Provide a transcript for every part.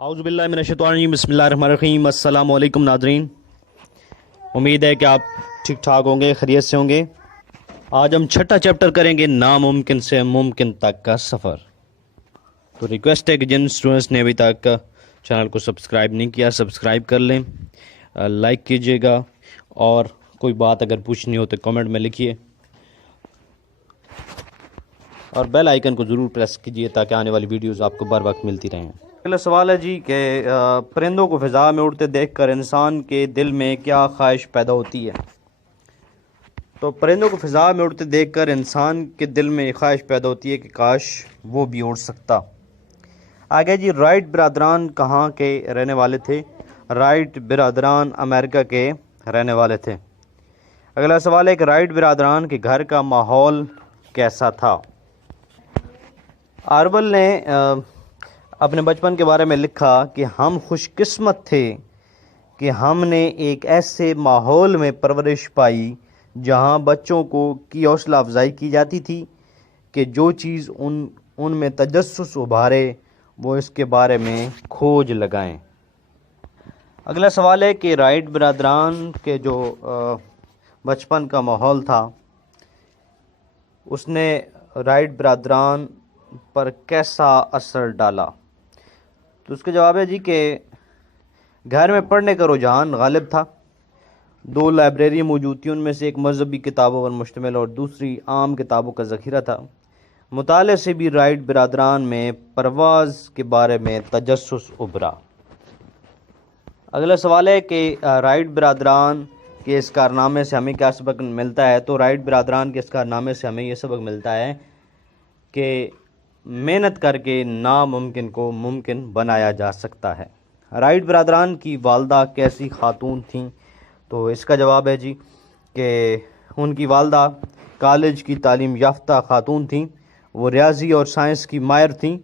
اعوذ باللہ من الشیطان الرجیم بسم اللہ الرحمن الرحیم السلام علیکم ناظرین، امید ہے کہ آپ ٹھیک ٹھاک ہوں گے، خیریت سے ہوں گے۔ آج ہم چھٹا چیپٹر کریں گے، ناممکن سے ممکن تک کا سفر۔ تو ریکویسٹ ہے کہ جن اسٹوڈنٹس نے ابھی تک چینل کو سبسکرائب نہیں کیا سبسکرائب کر لیں، لائک کیجیے گا، اور کوئی بات اگر پوچھنی ہو تو کمنٹ میں لکھیے، اور بیل آئیکن کو ضرور پریس کیجیے تاکہ آنے والی ویڈیوز آپ کو بر وقت ملتی رہیں۔ اگلا سوال ہے جی کہ پرندوں کو فضا میں اڑتے دیکھ کر انسان کے دل میں کیا خواہش پیدا ہوتی ہے؟ تو پرندوں کو فضا میں اڑتے دیکھ کر انسان کے دل میں یہ خواہش پیدا ہوتی ہے کہ کاش وہ بھی اڑ سکتا۔ آگے جی، رائٹ برادران کہاں کے رہنے والے تھے؟ رائٹ برادران امریکہ کے رہنے والے تھے۔ اگلا سوال ہے کہ رائٹ برادران کے گھر کا ماحول کیسا تھا؟ آرول نے اپنے بچپن کے بارے میں لکھا کہ ہم خوش قسمت تھے کہ ہم نے ایک ایسے ماحول میں پرورش پائی جہاں بچوں کی حوصلہ افزائی کی جاتی تھی کہ جو چیز ان میں تجسس ابھارے وہ اس کے بارے میں کھوج لگائیں۔ اگلا سوال ہے کہ رائٹ برادران کے جو بچپن کا ماحول تھا اس نے رائٹ برادران پر کیسا اثر ڈالا؟ تو اس کا جواب ہے جی کہ گھر میں پڑھنے کا رجحان غالب تھا، 2 لائبریری موجود تھیں، ان میں سے ایک مذہبی کتابوں پر مشتمل اور دوسری عام کتابوں کا ذخیرہ تھا۔ مطالعے سے بھی رائٹ برادران میں پرواز کے بارے میں تجسس ابھرا۔ اگلا سوال ہے کہ رائٹ برادران کے اس کارنامے سے ہمیں کیا سبق ملتا ہے؟ تو رائٹ برادران کے اس کارنامے سے ہمیں یہ سبق ملتا ہے کہ محنت کر کے ناممکن کو ممکن بنایا جا سکتا ہے۔ رائٹ برادران کی والدہ کیسی خاتون تھیں؟ تو اس کا جواب ہے جی کہ ان کی والدہ کالج کی تعلیم یافتہ خاتون تھیں، وہ ریاضی اور سائنس کی ماہر تھیں،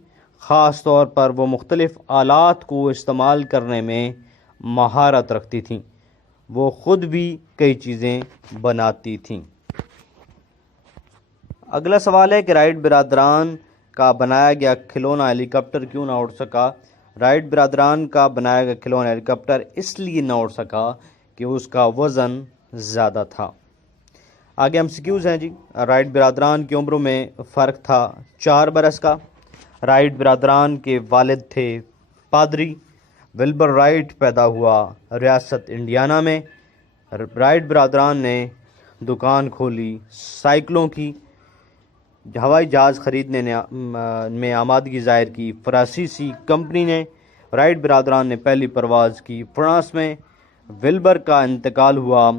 خاص طور پر وہ مختلف آلات کو استعمال کرنے میں مہارت رکھتی تھیں، وہ خود بھی کئی چیزیں بناتی تھیں۔ اگلا سوال ہے کہ رائٹ برادران کا بنایا گیا کھلونا ہیلی کاپٹر کیوں نہ اڑ سکا؟ رائٹ برادران کا بنایا گیا کھلونا ہیلی کاپٹر اس لیے نہ اڑ سکا کہ اس کا وزن زیادہ تھا۔ آگے ہم سکیوز ہیں جی، رائٹ برادران کی عمروں میں فرق تھا 4 برس کا۔ رائٹ برادران کے والد تھے پادری۔ ولبر رائٹ پیدا ہوا ریاست انڈیانا میں۔ رائٹ برادران نے دکان کھولی سائیکلوں کی۔ ہوائی جہاز خریدنے میں آمادگی ظاہر کی فرانسیسی کمپنی نے۔ رائٹ برادران نے پہلی پرواز کی فرانس میں۔ ولبر کا انتقال ہوا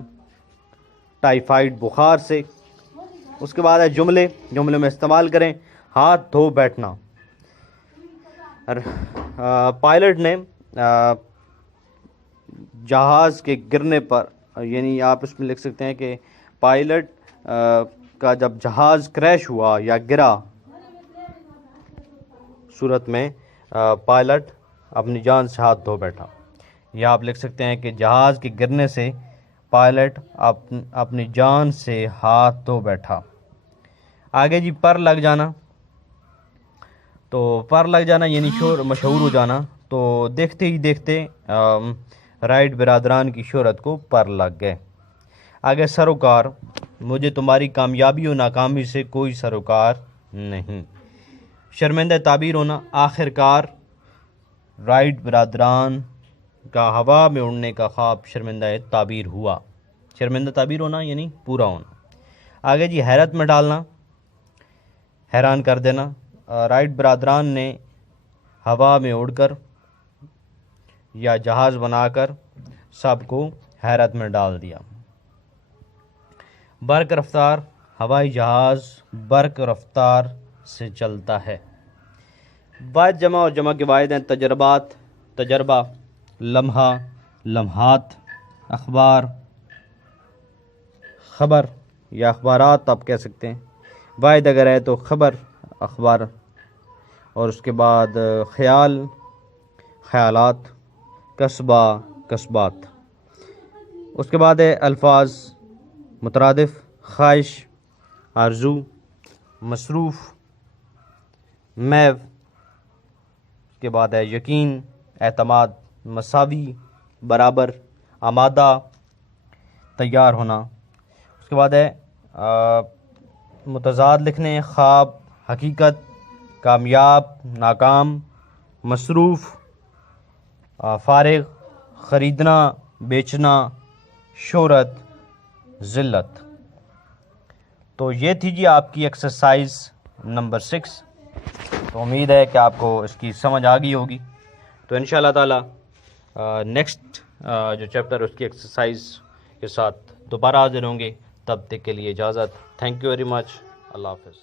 ٹائیفائڈ بخار سے۔ اس کے بعد ہے جملے میں استعمال کریں۔ ہاتھ دھو بیٹھنا، پائلٹ نے جہاز کے گرنے پر، یعنی آپ اس میں لکھ سکتے ہیں کہ پائلٹ کا جب جہاز کریش ہوا یا گرا صورت میں پائلٹ اپنی جان سے ہاتھ دھو بیٹھا، یا آپ لکھ سکتے ہیں کہ جہاز کے گرنے سے پائلٹ اپنی جان سے ہاتھ دھو بیٹھا۔ آگے جی، پر لگ جانا، تو پر لگ جانا یعنی مشہور ہو جانا۔ تو دیکھتے ہی دیکھتے رائٹ برادران کی شہرت کو پر لگ گئے۔ آگے سروکار، مجھے تمہاری کامیابی و ناکامی سے کوئی سروکار نہیں۔ شرمندہ تعبیر ہونا، آخر کار رائٹ برادران کا ہوا میں اڑنے کا خواب شرمندہ تعبیر ہوا۔ شرمندہ تعبیر ہونا یعنی پورا ہونا۔ آگے جی، حیرت میں ڈالنا، حیران کر دینا۔ رائٹ برادران نے ہوا میں اڑ کر یا جہاز بنا کر سب کو حیرت میں ڈال دیا۔ برق رفتار، ہوائی جہاز برق رفتار سے چلتا ہے۔ واحد جمع اور جمع کے واحد ہیں تجربات، تجربہ، لمحہ، لمحات، اخبار، خبر یا اخبارات آپ کہہ سکتے ہیں۔ واحد اگر ہے تو خبر، اخبار، اور اس کے بعد خیال، خیالات، قصبہ، قصبات۔ اس کے بعد ہے الفاظ، مترادف، خواہش، آرزو، مصروف، محو۔ اس کے بعد ہے یقین، اعتماد، مساوی، برابر، آمادہ، تیار ہونا. اس کے بعد ہے متضاد لکھنے، خواب، حقیقت، کامیاب، ناکام، مصروف، فارغ، خریدنا، بیچنا، شہرت، ذلت. تو یہ تھی جی آپ کی ایکسرسائز نمبر 6. تو امید ہے کہ آپ کو اس کی سمجھ آ گئی ہوگی. تو انشاءاللہ تعالی نیکسٹ جو چیپٹر اس کی ایکسرسائز کے ساتھ دوبارہ حاضر ہوں گے. تب تک کے لیے اجازت. Thank you very much. اللہ حافظ.